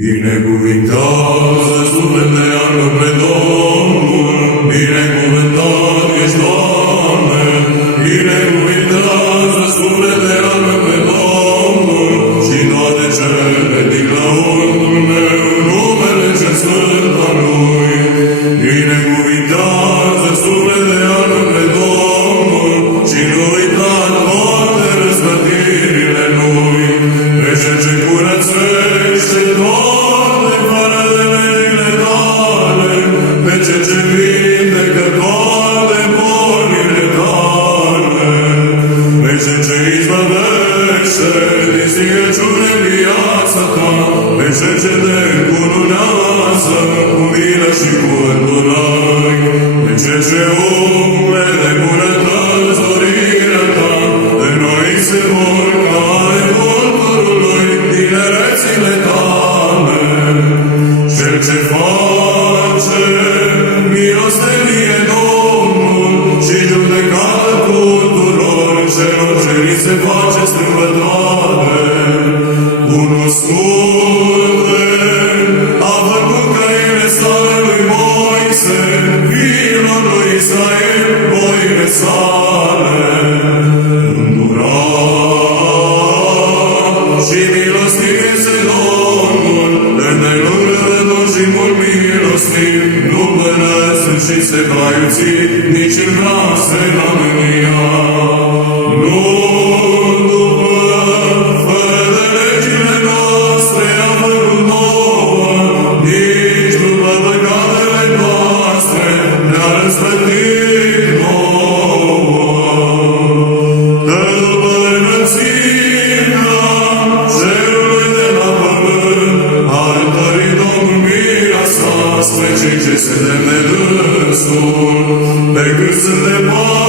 Binecuvintează sufleteanul pe Domnul, binecuvântat ești, Doamne, binecuvintează sufleteanul pe Domnul și toate cele din lăuntrul meu, numele cel sfânt al Lui. Binecuvintează sufleteanul pe Domnul și nu uita toate răsplătirile Lui. Pe cel ce curățește toate fără de legile tale, pe cel ce vindecă toate bolile tale, pe cel ce izbăvește din strigăciune viața ta, pe cel ce te încununează cu milă și cu îndurări, pe cel ce umple de bunătăți dorirea ta, în noi se vor care vulturului tinerețile tale, cel ce face milostenie Domnul și judecată tuturor celor ce li se face strâmbătoare. Cunoscute a făcut căile sale lui Moise, fiilor lui Israel, voile sale. Îndurat și milostiv este Domnul, îndelung răbdător și mult milostiv, nu pânăsând și se va iuți, nici în vrase la mânia. Nu spre cei ce se lemne dânsul, pe cât sunt departe